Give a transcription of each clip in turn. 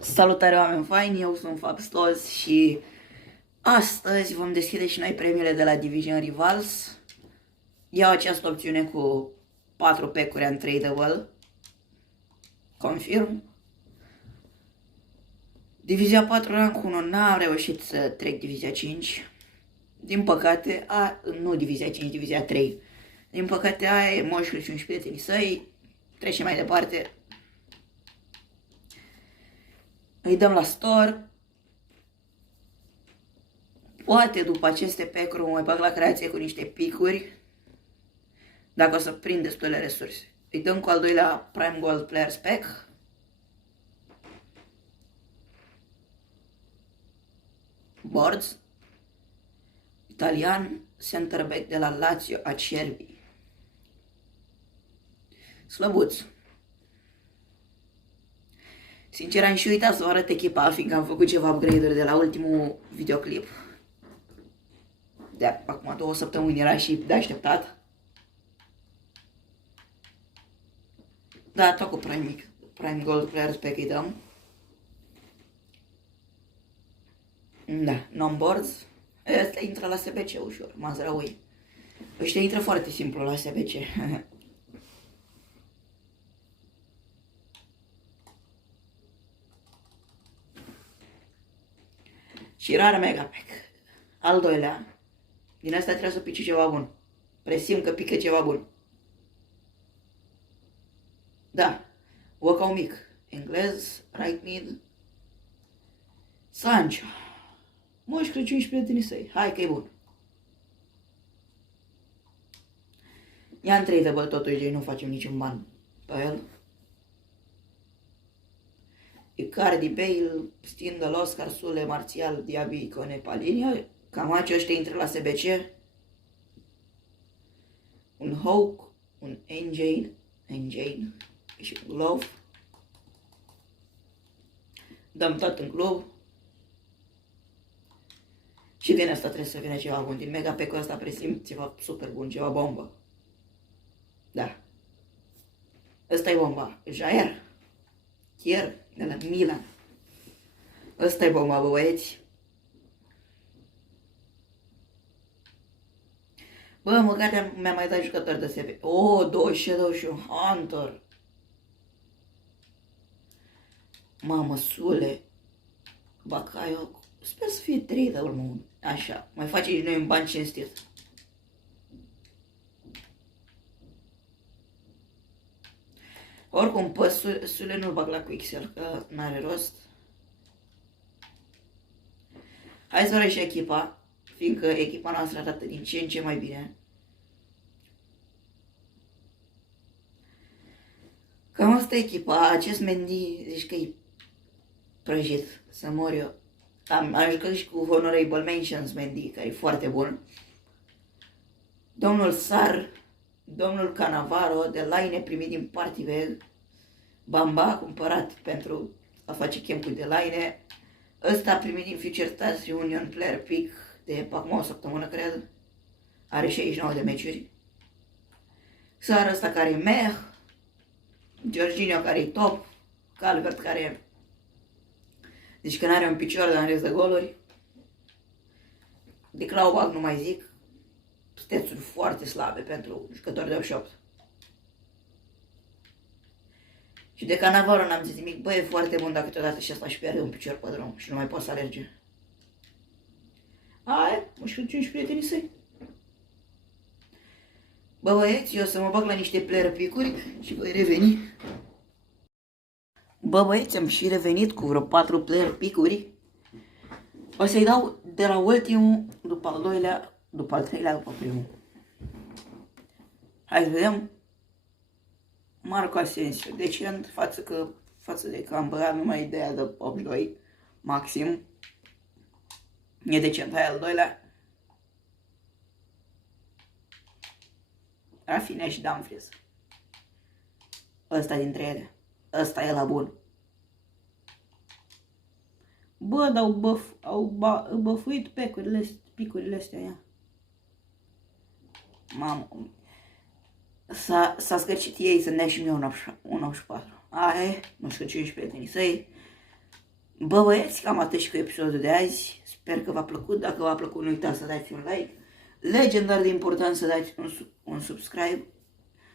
Salutare, oameni faini, eu sunt Fabstos și astăzi vom deschide și noi premiile de la Division Rivals. Iau această opțiune cu 4 pack-uri untradable. Confirm. Divizia 4 rank 1, n-am reușit să trec Divizia 5. Din păcate, nu Divizia 5, Divizia 3. Din păcate aia e Moș Crăciun și prietenii săi. Trecem mai departe. Îi dăm la store. Poate după aceste pack-uri mă mai bag la creație cu niște picuri. Dacă o să prind destule resurse. Îi dăm cu al doilea Prime Gold Players Pack. Boards. Italian. Center back de la Lazio Acerbi. Slăbuț. Sincer am și uitat să vă arăt echipa, fiindcă am făcut ceva upgrade-uri de la ultimul videoclip. De acum 2 săptămâni era și de așteptat. Da, tot cu Prime Gold Players Pack îi dăm. Da, non-boards. Ăsta intră la SBC ușor, Mazraoui. Ăștia intră foarte simplu la SBC. Și rar mega pack. Al doilea. Din asta trebuie să pici ceva bun. Presim că pică ceva bun. Da. Wacau mic. Englez. Right mid. Sancho. Moș Crăciun și prietenii săi. Hai că e bun. Ia untradable totuși, nu facem niciun ban pe el. Icardi, Bale, Stindl, Oscar, Sule, Martial, Diaby, Icone, Palinia. Camacho ăștia intră la SBC. Un Hawk, un Engine și un Glove. Dăm tot în club. Și din asta trebuie să vină ceva bun. Din mega pack-ul ăsta presim ceva super bun, ceva bombă. Da. Ăsta e bomba. Jair. Chiar de la Milan. Ăsta e bomba, bă, băieți. Bă, măcar mi-a mai dat jucători de SB. Oh, 2 Shadow și un Hunter. Mamă, Sule. Bacaio. Sper să fie 3 de urmă. Așa, mai face și noi un ban cinstit. Oricum, pe Sule nu-l bag la Quixel, că n-are rost. Hai să arăt și echipa, fiindcă echipa noastră arată din ce în ce mai bine. Cam asta e echipa. Acest Mendy, zici că e prăjit, să mor eu. Am jucat și cu Honorable Mentions Mendy, care e foarte bun. Domnul Sar, domnul Cannavaro, de Line primit din Partybag. Bamba, cumpărat pentru a face campul de Line. Ăsta a primit din Future Stars Union Player Pick de acum o săptămână, cred. Are 69 de meciuri. Sar ăsta care e meh. Jorginho care e top. Calvert care deci că n-are un picior, dar în rest de goluri. De Klaubach nu mai zic. Stețuri foarte slabe pentru jucători de 88. Și de Cannavaro n-am zis nimic. Bă, e foarte bun, dar câteodată și asta și pierde un picior pe drum și nu mai poate să alerge. Aia, Moș Crăciun și prietenii săi. Bă, băieți, eu o să mă bag la niște player pick-uri și voi reveni. Bă, băieți, am și revenit cu vreo 4 player pick-uri. O să-i dau de la ultimul, după al doilea, după al treilea, după primul. Hai să vedem. Marco Asensio, decent față de că am băgat numai ideea de 82 maxim. E decent, hai al doilea. Rafinha și Dumfries. Ăsta dintre ele. Ăsta e la bun. Bă, dar au băfuit picurile astea, ia. Mamă. S-a scărcit ei să ne și mie un 84. Aia, nu știu ce și prietenii săi. Bă, băieți, cam atât și cu episodul de azi. Sper că v-a plăcut. Dacă v-a plăcut, nu uitați să dați un like. Legendar de important să dați un subscribe.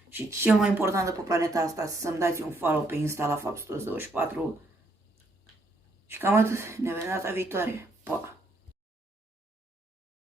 Și cel mai important de pe planeta asta, să-mi dați un follow pe Insta la Fapstos24. Și cam atât. Ne vedem data viitoare. Pa!